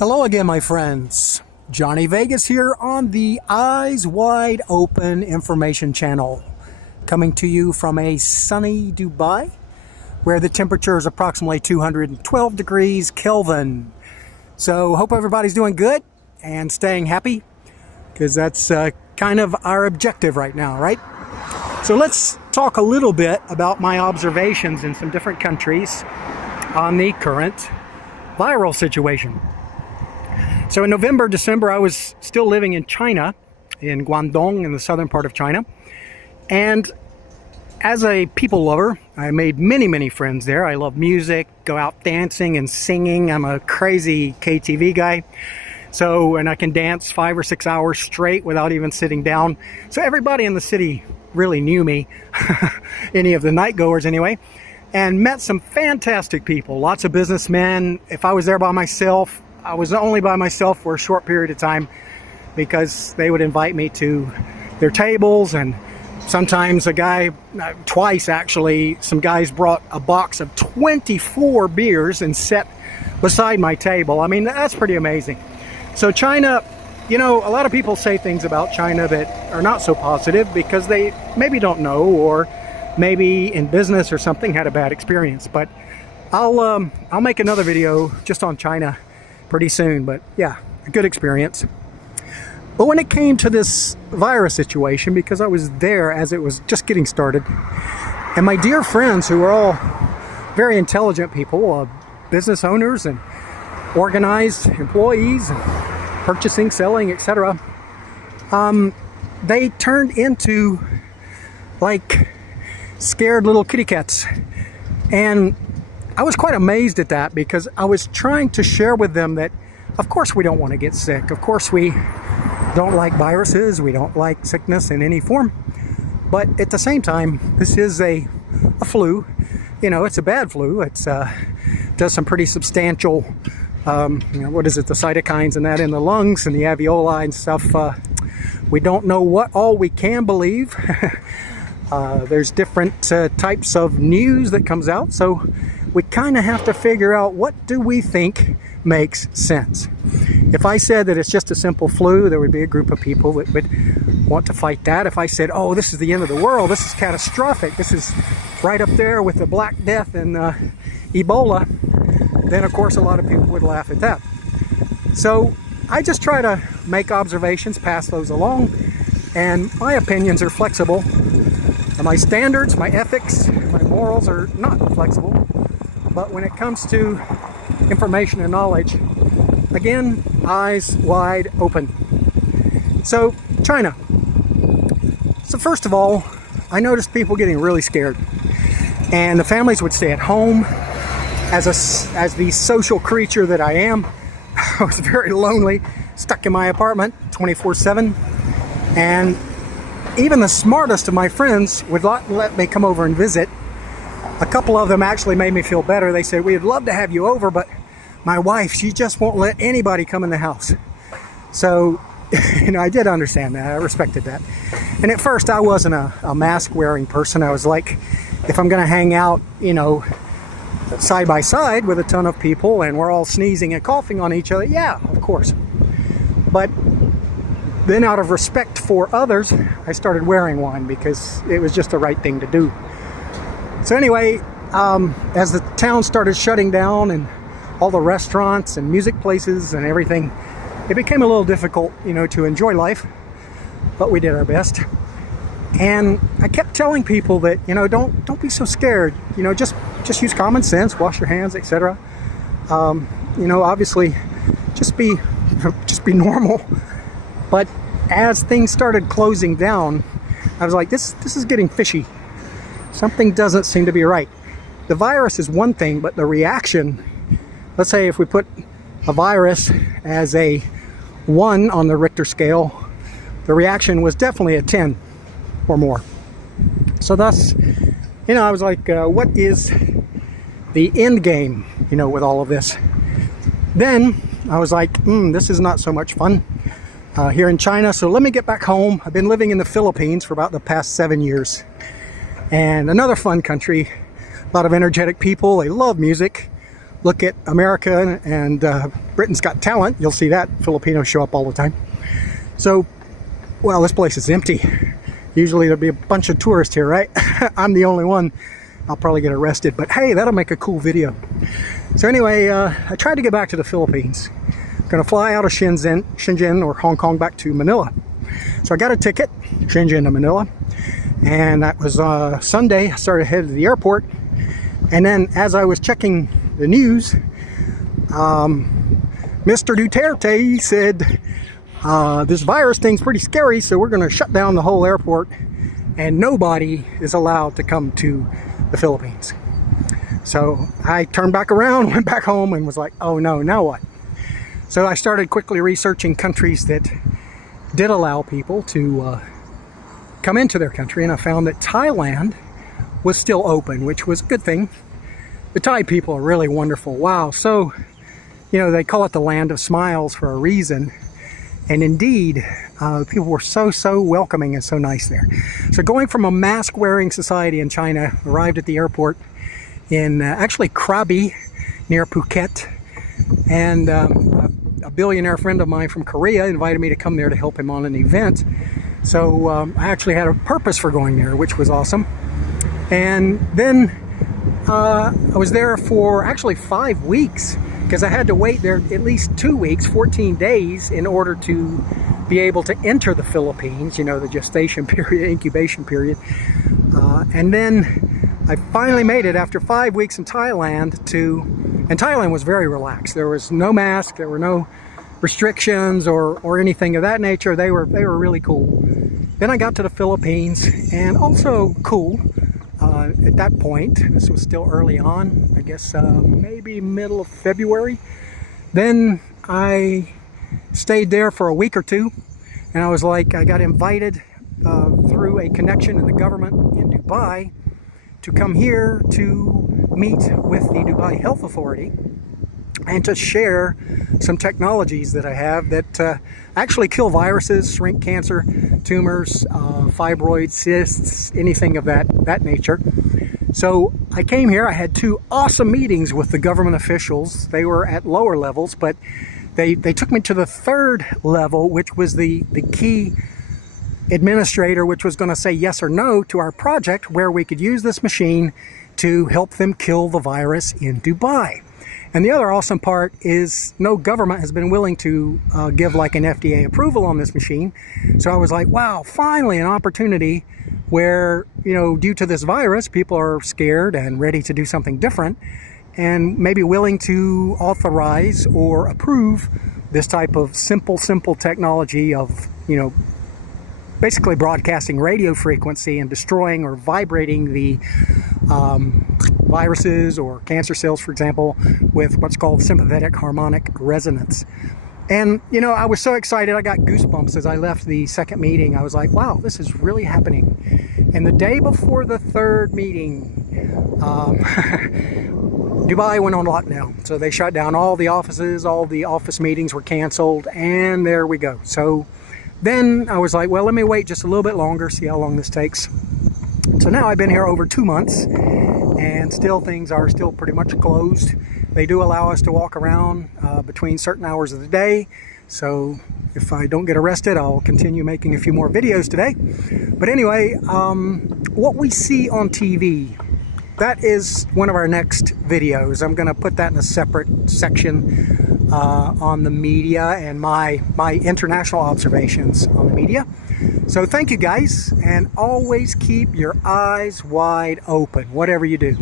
Hello again, my friends. Johnny Vegas here on the Eyes Wide Open Information Channel, coming to you from a sunny Dubai, where the temperature is approximately 212 degrees Kelvin. So hope everybody's doing good and staying happy, because that's kind of our objective right now, right? So let's talk a little bit about my observations in some different countries on the current viral situation. So in November, December, I was still living in China, in Guangdong, in the southern part of China. And as a people lover, I made many friends there. I love music, go out dancing and singing. I'm a crazy KTV guy. And I can dance 5 or 6 hours straight without even sitting down. So everybody in the city really knew me, any of the night goers anyway, and met some fantastic people, lots of businessmen. If I was there by myself, I was only by myself for a short period of time, because they would invite me to their tables, and sometimes twice actually, some guys brought a box of 24 beers and set beside my table. I mean, that's pretty amazing. So China, you know, a lot of people say things about China that are not so positive because they maybe don't know, or maybe in business or something had a bad experience. But I'll make another video just on China pretty soon. But yeah, a good experience. But when it came to this virus situation, because I was there as it was just getting started, and my dear friends who are all very intelligent people, business owners and organized employees, and purchasing, selling, etc., they turned into like scared little kitty cats. And I was quite amazed at that, because I was trying to share with them that of course we don't want to get sick, of course we don't like viruses, we don't like sickness in any form, but at the same time, this is a flu. You know, it's a bad flu. It's does some pretty substantial what is it, the cytokines and that in the lungs and the alveoli and stuff. We don't know what all we can believe. There's different types of news that comes out, so we kind of have to figure out, what do we think makes sense. If I said that it's just a simple flu, there would be a group of people that would want to fight that. If I said, oh, this is the end of the world, this is catastrophic, this is right up there with the Black Death and Ebola, then of course a lot of people would laugh at that. So I just try to make observations, pass those along, and my opinions are flexible. My standards, my ethics, my morals are not flexible. But when it comes to information and knowledge, again, eyes wide open. So, China. So first of all, I noticed people getting really scared. And the families would stay at home. As the social creature that I am, I was very lonely, stuck in my apartment 24/7. And even the smartest of my friends would not let me come over and visit. A couple of them actually made me feel better. They said, we'd love to have you over, but my wife, she just won't let anybody come in the house. So, you know, I did understand that. I respected that. And at first I wasn't a mask wearing person. I was like, if I'm going to hang out, you know, side by side with a ton of people and we're all sneezing and coughing on each other, yeah, of course. But then out of respect for others, I started wearing one because it was just the right thing to do. So anyway, as the town started shutting down and all the restaurants and music places and everything, it became a little difficult, you know, to enjoy life, but we did our best. And I kept telling people that, you know, don't be so scared, you know, just use common sense, wash your hands, etc. You know, obviously just be normal. But as things started closing down, I was like, this is getting fishy. Something doesn't seem to be right. The virus is one thing, but the reaction, let's say if we put a virus as a 1 on the Richter scale, the reaction was definitely a 10 or more. So thus, you know, I was like, what is the end game, you know, with all of this? Then I was like, this is not so much fun here in China, so let me get back home. I've been living in the Philippines for about the past 7 years. And another fun country, a lot of energetic people, they love music. look at America and Britain's Got Talent, you'll see that Filipinos show up all the time. So, well, this place is empty. Usually there'll be a bunch of tourists here, right? I'm the only one. I'll probably get arrested, but hey, that'll make a cool video. So anyway, I tried to get back to the Philippines. I'm gonna fly out of Shenzhen or Hong Kong back to Manila. So I got a ticket, Shenzhen to Manila, and that was Sunday. I started headed to the airport, and then as I was checking the news, Mr. Duterte said, this virus thing's pretty scary, so we're going to shut down the whole airport, and nobody is allowed to come to the Philippines. So I turned back around, went back home, and was like, oh no, now what? So I started quickly researching countries that did allow people to come into their country, and I found that Thailand was still open, which was a good thing. The Thai people are really wonderful. Wow. So, you know, they call it the land of smiles for a reason. And indeed, people were so welcoming and so nice there. So going from a mask-wearing society in China, arrived at the airport in actually Krabi, near Phuket. And a billionaire friend of mine from Korea invited me to come there to help him on an event. So I actually had a purpose for going there, which was awesome. And then I was there for actually 5 weeks, because I had to wait there at least 2 weeks, 14 days, in order to be able to enter the Philippines, you know, the gestation period, incubation period. And then I finally made it after 5 weeks in Thailand and Thailand was very relaxed. There was no mask, there were no restrictions or anything of that nature. They were really cool. Then I got to the Philippines, and also cool. At that point, this was still early on, I guess maybe middle of February. Then I stayed there for a week or two, and I was like, I got invited through a connection in the government in Dubai to come here to meet with the Dubai Health Authority and to share some technologies that I have that actually kill viruses, shrink cancer, tumors, fibroids, cysts, anything of that nature. So I came here, I had 2 awesome meetings with the government officials. They were at lower levels, but they took me to the 3rd level, which was the key administrator, which was going to say yes or no to our project, where we could use this machine to help them kill the virus in Dubai. And the other awesome part is no government has been willing to give like an FDA approval on this machine. So I was like, wow, finally an opportunity where, you know, due to this virus, people are scared and ready to do something different and maybe willing to authorize or approve this type of simple technology of, you know, basically broadcasting radio frequency and destroying or vibrating the viruses or cancer cells, for example, with what's called sympathetic harmonic resonance. And, you know, I was so excited, I got goosebumps as I left the 2nd meeting. I was like, wow, this is really happening. And the day before the 3rd meeting, Dubai went on lockdown. So they shut down all the offices, all the office meetings were canceled, and there we go. So then I was like, well, let me wait just a little bit longer, see how long this takes. So now I've been here over 2 months, and still things are still pretty much closed. They do allow us to walk around between certain hours of the day. So if I don't get arrested, I'll continue making a few more videos today. But anyway, what we see on TV, that is one of our next videos. I'm going to put that in a separate section on the media and my international observations on the media. So thank you guys, and always keep your eyes wide open, whatever you do.